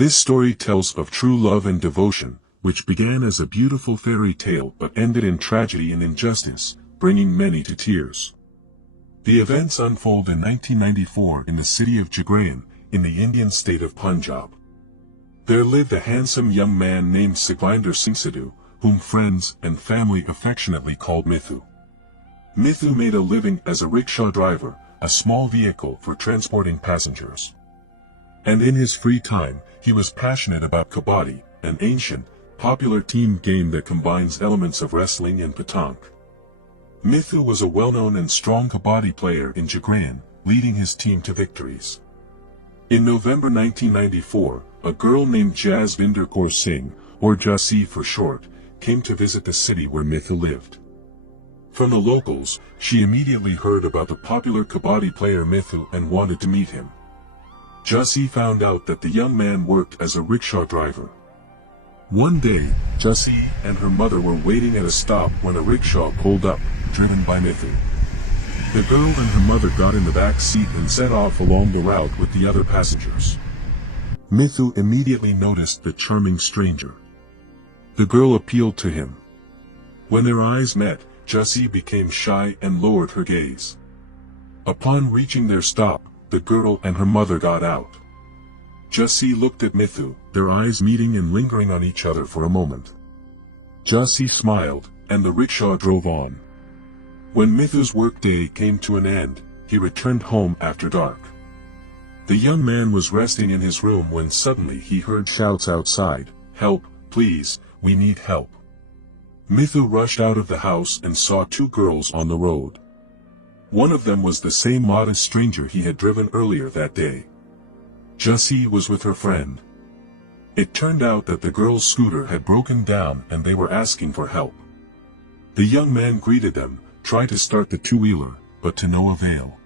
This story tells of true love and devotion, which began as a beautiful fairy tale but ended in tragedy and injustice, bringing many to tears. The events unfold in 1994 in the city of Jagraon, in the Indian state of Punjab. There lived a handsome young man named Jassi Sidhu, whom friends and family affectionately called Mithu. Mithu made a living as a rickshaw driver, a small vehicle for transporting passengers. And in his free time, he was passionate about kabaddi, an ancient, popular team game that combines elements of wrestling and petanque. Mithu was a well-known and strong kabaddi player in Jagraon, leading his team to victories. In November 1994, a girl named Jassi Sidhu, or Jassi for short, came to visit the city where Mithu lived. From the locals, she immediately heard about the popular kabaddi player Mithu and wanted to meet him. Jassi found out that the young man worked as a rickshaw driver. One day, Jassi and her mother were waiting at a stop when a rickshaw pulled up, driven by Mithu. The girl and her mother got in the back seat and set off along the route with the other passengers. Mithu immediately noticed the charming stranger. The girl appealed to him. When their eyes met, Jassi became shy and lowered her gaze. Upon reaching their stop, the girl and her mother got out. Jassi looked at Mithu, their eyes meeting and lingering on each other for a moment. Jassi smiled, and the rickshaw drove on. When Mithu's workday came to an end, he returned home after dark. The young man was resting in his room when suddenly he heard shouts outside, "Help, please, we need help." Mithu rushed out of the house and saw two girls on the road. One of them was the same modest stranger he had driven earlier that day. Jassi was with her friend. It turned out that the girl's scooter had broken down and they were asking for help. The young man greeted them, tried to start the two-wheeler, but to no avail.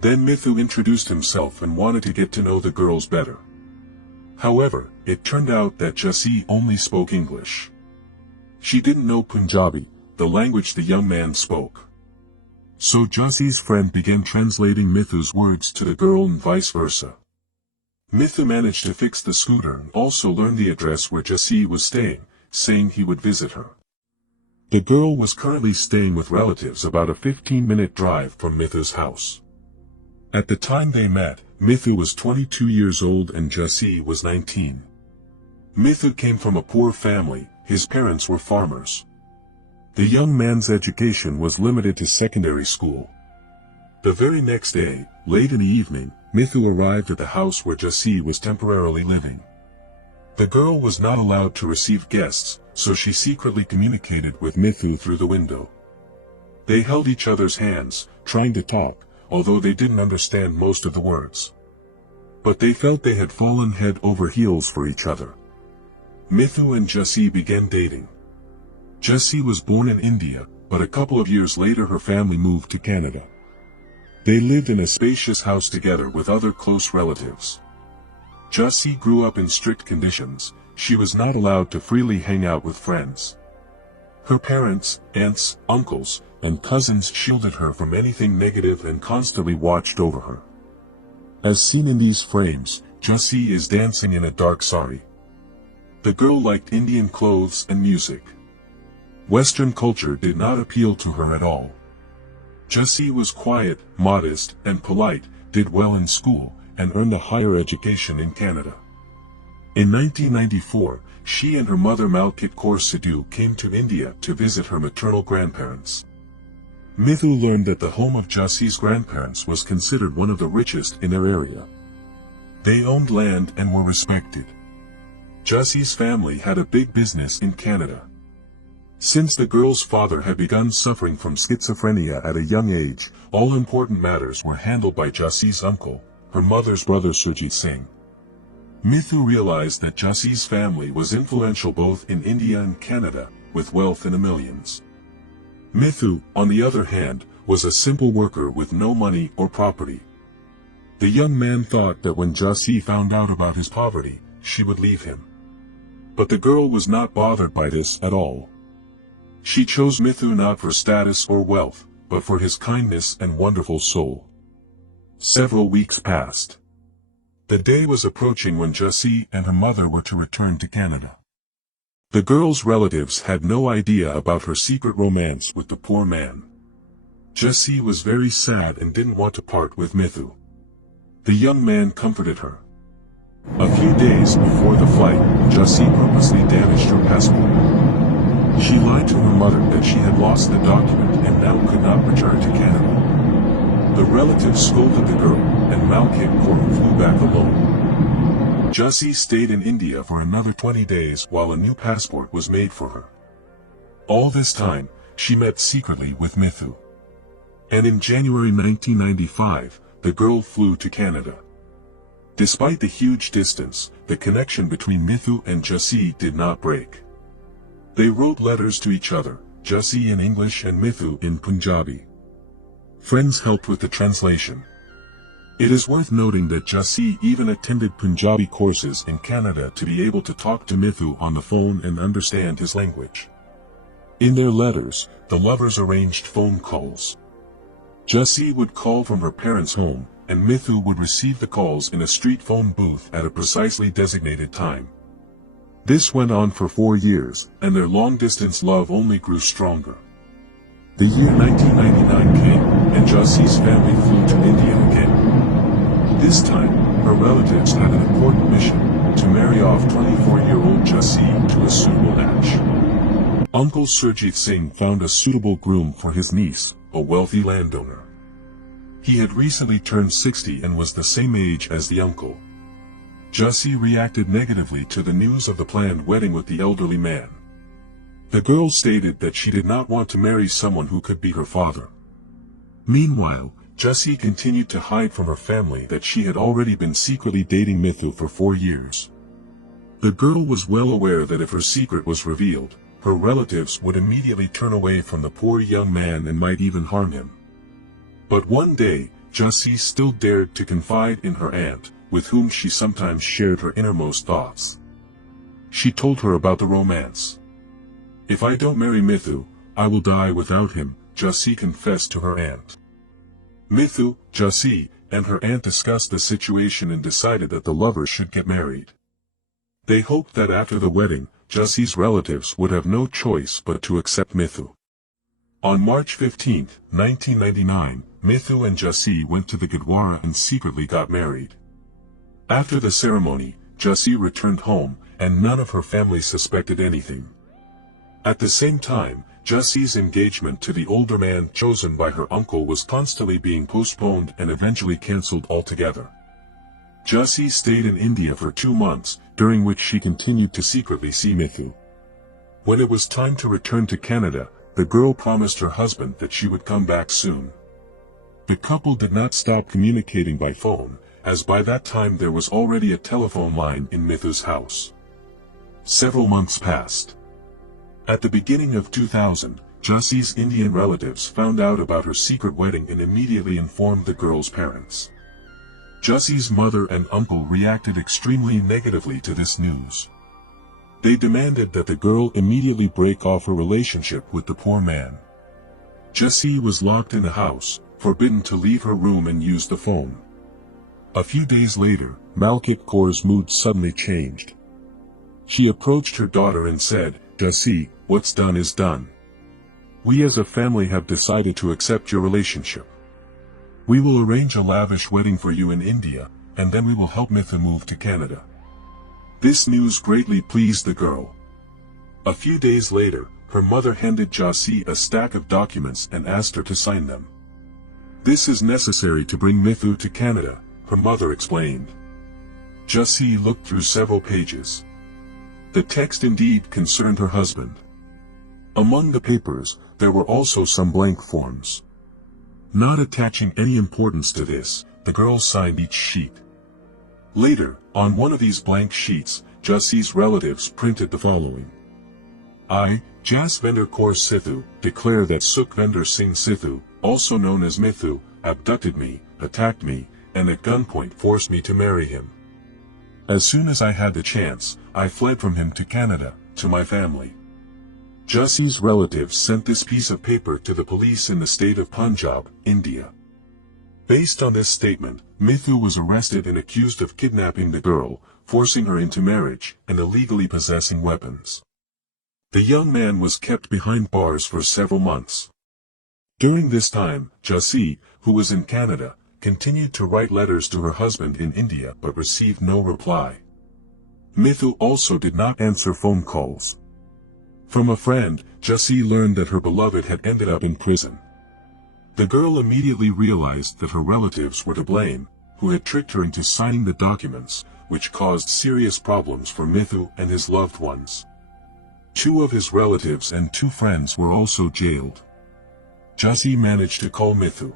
Then Mithu introduced himself and wanted to get to know the girls better. However, it turned out that Jassi only spoke English. She didn't know Punjabi, the language the young man spoke. So Jassi's friend began translating Mithu's words to the girl and vice versa. Mithu managed to fix the scooter and also learned the address where Jassi was staying, saying he would visit her. The girl was currently staying with relatives about a 15-minute drive from Mithu's house. At the time they met, Mithu was 22 years old and Jassi was 19. Mithu came from a poor family. His parents were farmers. The young man's education was limited to secondary school. The very next day, late in the evening, Mithu arrived at the house where Jassi was temporarily living. The girl was not allowed to receive guests, so she secretly communicated with Mithu through the window. They held each other's hands, trying to talk, although they didn't understand most of the words. But they felt they had fallen head over heels for each other. Mithu and Jassi began dating. Jassi was born in India, but a couple of years later her family moved to Canada. They lived in a spacious house together with other close relatives. Jassi grew up in strict conditions. She was not allowed to freely hang out with friends. Her parents, aunts, uncles, and cousins shielded her from anything negative and constantly watched over her. As seen in these frames, Jassi is dancing in a dark sari. The girl liked Indian clothes and music. Western culture did not appeal to her at all. Jassi was quiet, modest, and polite, did well in school, and earned a higher education in Canada. In 1994, she and her mother Malkit Kaur came to India to visit her maternal grandparents. Mithu learned that the home of Jassi's grandparents was considered one of the richest in their area. They owned land and were respected. Jassi's family had a big business in Canada. Since the girl's father had begun suffering from schizophrenia at a young age, all important matters were handled by Jassi's uncle, her mother's brother Surjit Singh. Mithu realized that Jassi's family was influential both in India and Canada, with wealth in the millions. Mithu, on the other hand, was a simple worker with no money or property. The young man thought that when Jassi found out about his poverty, she would leave him. But the girl was not bothered by this at all. She chose Mithu not for status or wealth, but for his kindness and wonderful soul. Several weeks passed. The day was approaching when Jassi and her mother were to return to Canada. The girl's relatives had no idea about her secret romance with the poor man. Jassi was very sad and didn't want to part with Mithu. The young man comforted her. A few days before the flight, Jassi purposely damaged her passport. She lied to her mother that she had lost the document and now could not return to Canada. The relatives scolded the girl, and Malkit Kaur flew back alone. Jassi stayed in India for another 20 days while a new passport was made for her. All this time, she met secretly with Mithu. And in January 1995, the girl flew to Canada. Despite the huge distance, the connection between Mithu and Jassi did not break. They wrote letters to each other, Jassi in English and Mithu in Punjabi. Friends helped with the translation. It is worth noting that Jassi even attended Punjabi courses in Canada to be able to talk to Mithu on the phone and understand his language. In their letters, the lovers arranged phone calls. Jassi would call from her parents' home, and Mithu would receive the calls in a street phone booth at a precisely designated time. This went on for 4 years, and their long-distance love only grew stronger. The year 1999 came, and Jassi's family flew to India again. This time, her relatives had an important mission, to marry off 24-year-old Jassi to a suitable match. Uncle Surjit Singh found a suitable groom for his niece, a wealthy landowner. He had recently turned 60 and was the same age as the uncle. Jassi reacted negatively to the news of the planned wedding with the elderly man. The girl stated that she did not want to marry someone who could be her father. Meanwhile, Jassi continued to hide from her family that she had already been secretly dating Mithu for 4 years. The girl was well aware that if her secret was revealed, her relatives would immediately turn away from the poor young man and might even harm him. But one day, Jassi still dared to confide in her aunt, with whom she sometimes shared her innermost thoughts. She told her about the romance. "If I don't marry Mithu, I will die without him," Jassi confessed to her aunt. Mithu, Jassi, and her aunt discussed the situation and decided that the lovers should get married. They hoped that after the wedding, Jassi's relatives would have no choice but to accept Mithu. On March 15, 1999, Mithu and Jassi went to the Gurdwara and secretly got married. After the ceremony, Jassi returned home, and none of her family suspected anything. At the same time, Jassi's engagement to the older man chosen by her uncle was constantly being postponed and eventually cancelled altogether. Jassi stayed in India for 2 months, during which she continued to secretly see Mithu. When it was time to return to Canada, the girl promised her husband that she would come back soon. The couple did not stop communicating by phone, as by that time there was already a telephone line in Mithu's house. Several months passed. At the beginning of 2000, Jassi's Indian relatives found out about her secret wedding and immediately informed the girl's parents. Jassi's mother and uncle reacted extremely negatively to this news. They demanded that the girl immediately break off her relationship with the poor man. Jassi was locked in the house, forbidden to leave her room and use the phone. A few days later, Malkit Kaur's mood suddenly changed. She approached her daughter and said, "Jassi, what's done is done. We as a family have decided to accept your relationship. We will arrange a lavish wedding for you in India, and then we will help Mithu move to Canada." This news greatly pleased the girl. A few days later, her mother handed Jassi a stack of documents and asked her to sign them. "This is necessary to bring Mithu to Canada," her mother explained. Jassi looked through several pages. The text indeed concerned her husband. Among the papers, there were also some blank forms. Not attaching any importance to this, the girl signed each sheet. Later, on one of these blank sheets, Jassi's relatives printed the following. "I, Jasvinder Kaur Sidhu, declare that Sukhvinder Singh Sidhu, also known as Mithu, abducted me, attacked me, and at gunpoint forced me to marry him. As soon as I had the chance, I fled from him to Canada, to my family." Jassi's relatives sent this piece of paper to the police in the state of Punjab, India. Based on this statement, Mithu was arrested and accused of kidnapping the girl, forcing her into marriage, and illegally possessing weapons. The young man was kept behind bars for several months. During this time, Jassi, who was in Canada, continued to write letters to her husband in India but received no reply. Mithu also did not answer phone calls. From a friend, Jassi learned that her beloved had ended up in prison. The girl immediately realized that her relatives were to blame, who had tricked her into signing the documents, which caused serious problems for Mithu and his loved ones. 2 of his relatives and 2 friends were also jailed. Jassi managed to call Mithu.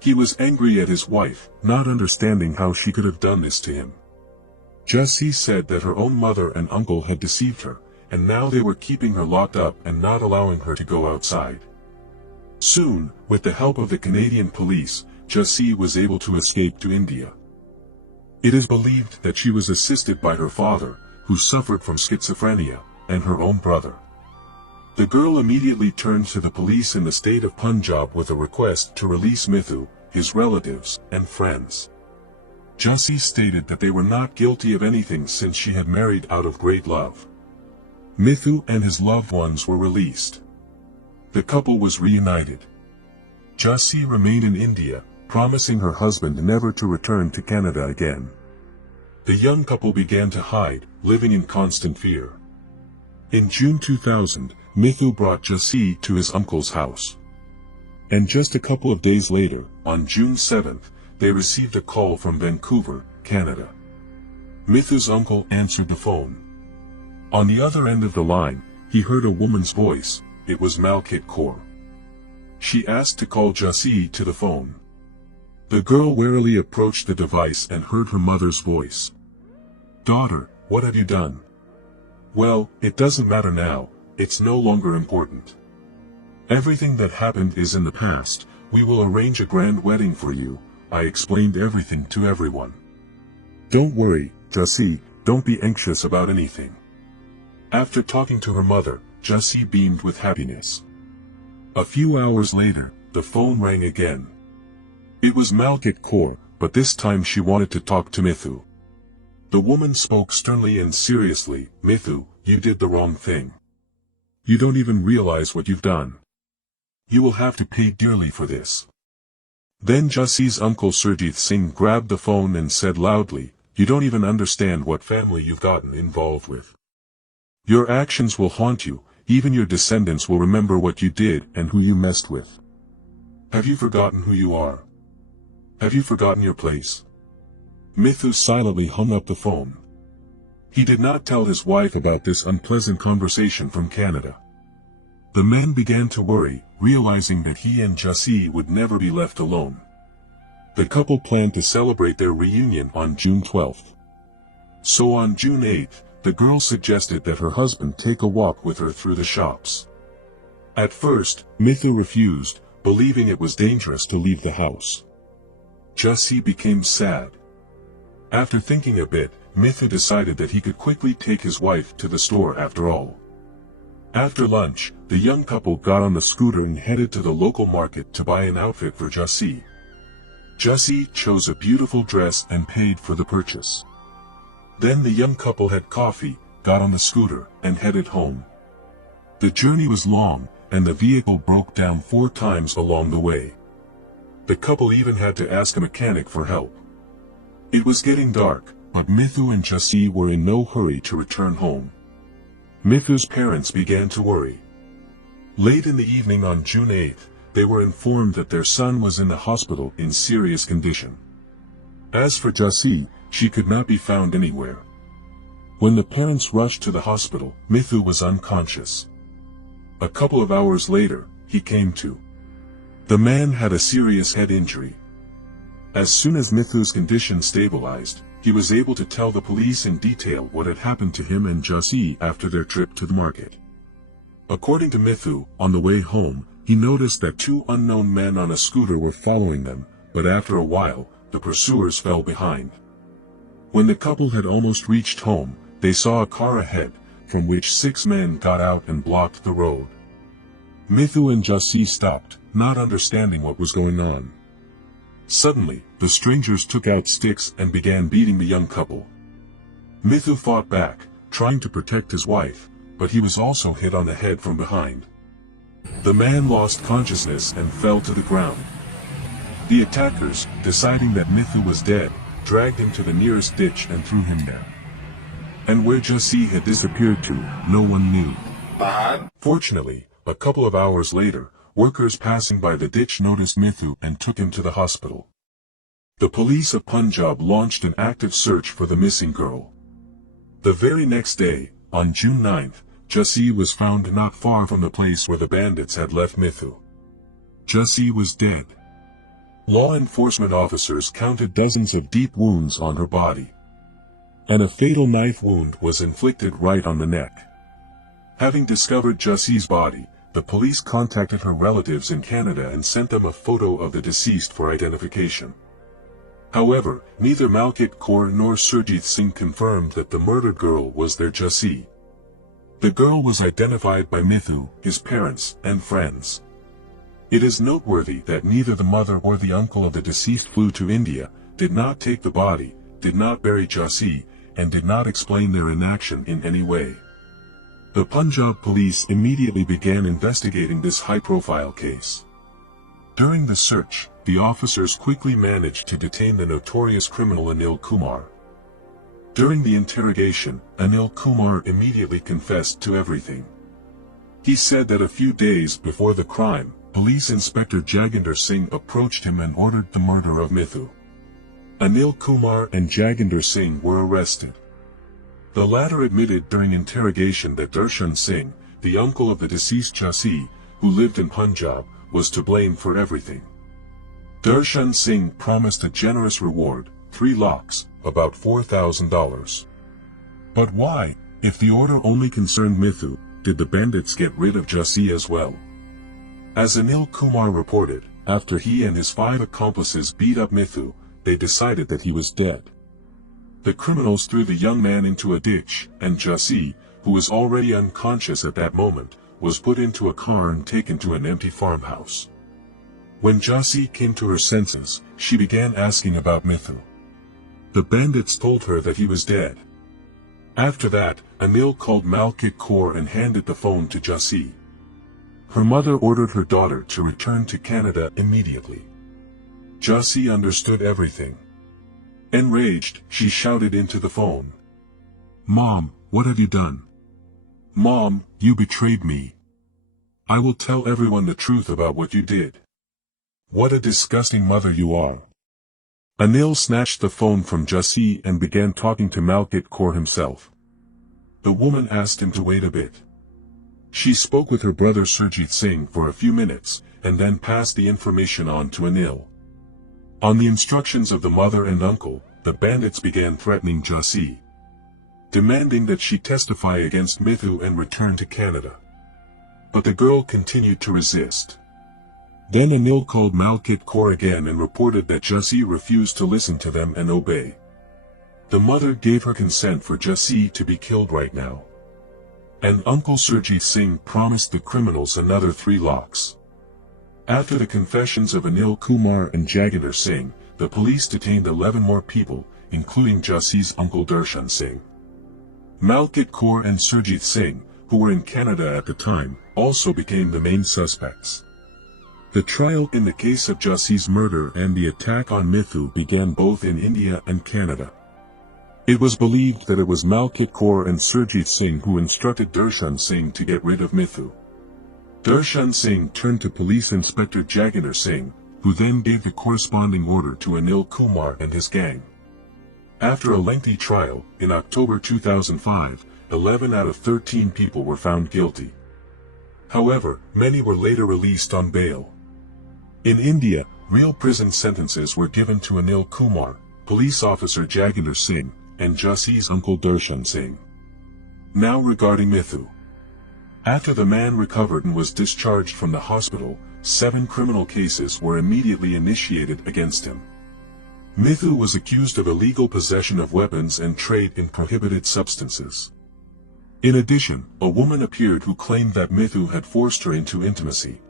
He was angry at his wife, not understanding how she could have done this to him. Jassi said that her own mother and uncle had deceived her, and now they were keeping her locked up and not allowing her to go outside. Soon, with the help of the Canadian police, Jassi was able to escape to India. It is believed that she was assisted by her father, who suffered from schizophrenia, and her own brother. The girl immediately turned to the police in the state of Punjab with a request to release Mithu, his relatives, and friends. Jassi stated that they were not guilty of anything since she had married out of great love. Mithu and his loved ones were released. The couple was reunited. Jassi remained in India, promising her husband never to return to Canada again. The young couple began to hide, living in constant fear. In June 2000, Mithu brought Jassi to his uncle's house. And just a couple of days later, on June 7th, they received a call from Vancouver, Canada. Mithu's uncle answered the phone. On the other end of the line, he heard a woman's voice. It was Malkit Kaur. She asked to call Jassi to the phone. The girl warily approached the device and heard her mother's voice. "Daughter, what have you done?" "Well, it doesn't matter now, it's no longer important. Everything that happened is in the past, we will arrange a grand wedding for you," I explained everything to everyone. "Don't worry, Jassi, don't be anxious about anything." After talking to her mother, Jassi beamed with happiness. A few hours later, the phone rang again. It was Malkit Kaur, but this time she wanted to talk to Mithu. The woman spoke sternly and seriously. "Mithu, you did the wrong thing. You don't even realize what you've done. You will have to pay dearly for this." Then Jassi's uncle Surjit Singh grabbed the phone and said loudly, "You don't even understand what family you've gotten involved with. Your actions will haunt you, even your descendants will remember what you did and who you messed with. Have you forgotten who you are? Have you forgotten your place?" Mithu silently hung up the phone. He did not tell his wife about this unpleasant conversation from Canada. The man began to worry, realizing that he and Jassi would never be left alone. The couple planned to celebrate their reunion on June 12th. So on June 8th, the girl suggested that her husband take a walk with her through the shops. At first, Mithu refused, believing it was dangerous to leave the house. Jassi became sad. After thinking a bit, Mithu decided that he could quickly take his wife to the store after all. After lunch, the young couple got on the scooter and headed to the local market to buy an outfit for Jassi. Jassi chose a beautiful dress and paid for the purchase. Then the young couple had coffee, got on the scooter, and headed home. The journey was long, and the vehicle broke down 4 times along the way. The couple even had to ask a mechanic for help. It was getting dark, but Mithu and Jassi were in no hurry to return home. Mithu's parents began to worry. Late in the evening on June 8th, they were informed that their son was in the hospital in serious condition. As for Jassi, she could not be found anywhere. When the parents rushed to the hospital, Mithu was unconscious. A couple of hours later, he came to. The man had a serious head injury. As soon as Mithu's condition stabilized, he was able to tell the police in detail what had happened to him and Jassi after their trip to the market. According to Mithu, on the way home, he noticed that 2 unknown men on a scooter were following them, but after a while, the pursuers fell behind. When the couple had almost reached home, they saw a car ahead, from which 6 men got out and blocked the road. Mithu and Jassi stopped, not understanding what was going on. Suddenly, the strangers took out sticks and began beating the young couple. Mithu fought back, trying to protect his wife, but he was also hit on the head from behind. The man lost consciousness and fell to the ground. The attackers, deciding that Mithu was dead, dragged him to the nearest ditch and threw him down. And where Jassi had disappeared to, no one knew. Fortunately, a couple of hours later, workers passing by the ditch noticed Mithu and took him to the hospital. The police of Punjab launched an active search for the missing girl. The very next day, on June 9th, Jassi was found not far from the place where the bandits had left Mithu. Jassi was dead. Law enforcement officers counted dozens of deep wounds on her body. And a fatal knife wound was inflicted right on the neck. Having discovered Jassi's body, the police contacted her relatives in Canada and sent them a photo of the deceased for identification. However, neither Malkit Kaur nor Surjit Singh confirmed that the murdered girl was their Jassi. The girl was identified by Mithu, his parents, and friends. It is noteworthy that neither the mother or the uncle of the deceased flew to India, did not take the body, did not bury Jassi, and did not explain their inaction in any way. The Punjab police immediately began investigating this high-profile case. During the search, the officers quickly managed to detain the notorious criminal Anil Kumar. During the interrogation, Anil Kumar immediately confessed to everything. He said that a few days before the crime, Police Inspector Jaginder Singh approached him and ordered the murder of Mithu. Anil Kumar and Jaginder Singh were arrested. The latter admitted during interrogation that Darshan Singh, the uncle of the deceased Jassi, who lived in Punjab, was to blame for everything. Darshan Singh promised a generous reward, 3 lakhs, about $4,000. But why, if the order only concerned Mithu, did the bandits get rid of Jassi as well? As Anil Kumar reported, after he and his 5 accomplices beat up Mithu, they decided that he was dead. The criminals threw the young man into a ditch, and Jassi, who was already unconscious at that moment, was put into a car and taken to an empty farmhouse. When Jassi came to her senses, she began asking about Mithu. The bandits told her that he was dead. After that, Anil called Malkit Kaur and handed the phone to Jassi. Her mother ordered her daughter to return to Canada immediately. Jassi understood everything. Enraged, she shouted into the phone. "Mom, what have you done? Mom, you betrayed me. I will tell everyone the truth about what you did. What a disgusting mother you are." Anil snatched the phone from Jassi and began talking to Malkit Kaur himself. The woman asked him to wait a bit. She spoke with her brother Surjit Singh for a few minutes, and then passed the information on to Anil. On the instructions of the mother and uncle, the bandits began threatening Jassi, demanding that she testify against Mithu and return to Canada. But the girl continued to resist. Then Anil called Malkit Kaur again and reported that Jassi refused to listen to them and obey. The mother gave her consent for Jassi to be killed right now. And Uncle Surjit Singh promised the criminals another 3 lakhs. After the confessions of Anil Kumar and Jaginder Singh, the police detained 11 more people, including Jassi's uncle Darshan Singh. Malkit Kaur and Surjit Singh, who were in Canada at the time, also became the main suspects. The trial in the case of Jassi's murder and the attack on Mithu began both in India and Canada. It was believed that it was Malkit Kaur and Surjit Singh who instructed Darshan Singh to get rid of Mithu. Darshan Singh turned to Police Inspector Jaginder Singh, who then gave the corresponding order to Anil Kumar and his gang. After a lengthy trial, in October 2005, 11 out of 13 people were found guilty. However, many were later released on bail. In India, real prison sentences were given to Anil Kumar, police officer Jaginder Singh, and Jassi's uncle Darshan Singh. Now regarding Mithu. After the man recovered and was discharged from the hospital, 7 criminal cases were immediately initiated against him. Mithu was accused of illegal possession of weapons and trade in prohibited substances. In addition, a woman appeared who claimed that Mithu had forced her into intimacy.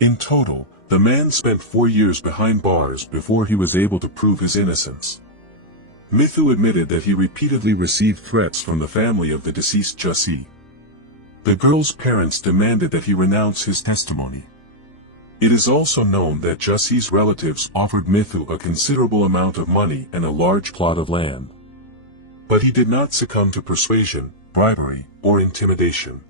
In total, the man spent 4 years behind bars before he was able to prove his innocence. Mithu admitted that he repeatedly received threats from the family of the deceased Jassi. The girl's parents demanded that he renounce his testimony. It is also known that Jassi's relatives offered Mithu a considerable amount of money and a large plot of land. But he did not succumb to persuasion, bribery, or intimidation.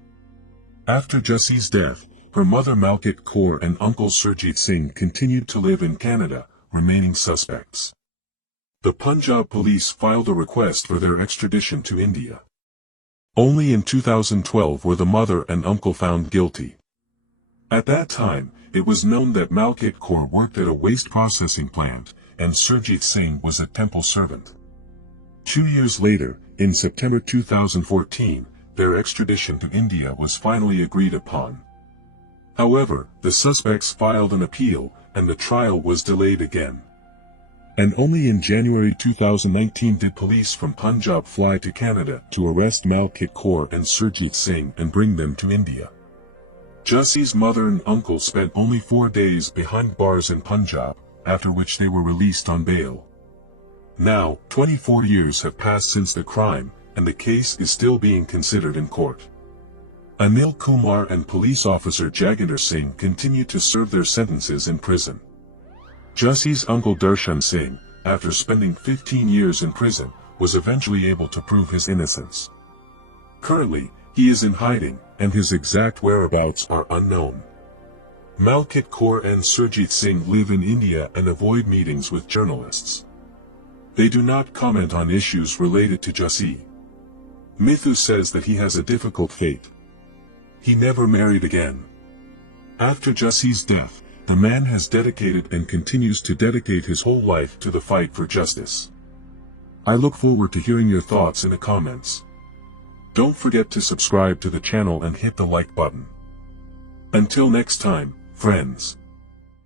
After Jassi's death, her mother Malkit Kaur and uncle Surjit Singh continued to live in Canada, remaining suspects. The Punjab police filed a request for their extradition to India. Only in 2012 were the mother and uncle found guilty. At that time, it was known that Malkit Kaur worked at a waste processing plant, and Surjit Singh was a temple servant. 2 years later, in September 2014, their extradition to India was finally agreed upon. However, the suspects filed an appeal, and the trial was delayed again. And only in January 2019 did police from Punjab fly to Canada to arrest Malkit Kaur and Surjit Singh and bring them to India. Jassi's mother and uncle spent only 4 days behind bars in Punjab, after which they were released on bail. Now, 24 years have passed since the crime, and the case is still being considered in court. Anil Kumar and police officer Jaginder Singh continue to serve their sentences in prison. Jassi's uncle Darshan Singh, after spending 15 years in prison, was eventually able to prove his innocence. Currently, he is in hiding, and his exact whereabouts are unknown. Malkit Kaur and Surjit Singh live in India and avoid meetings with journalists. They do not comment on issues related to Jassi. Mithu says that he has a difficult fate. He never married again. After Jassi's death, the man has dedicated and continues to dedicate his whole life to the fight for justice. I look forward to hearing your thoughts in the comments. Don't forget to subscribe to the channel and hit the like button. Until next time, friends.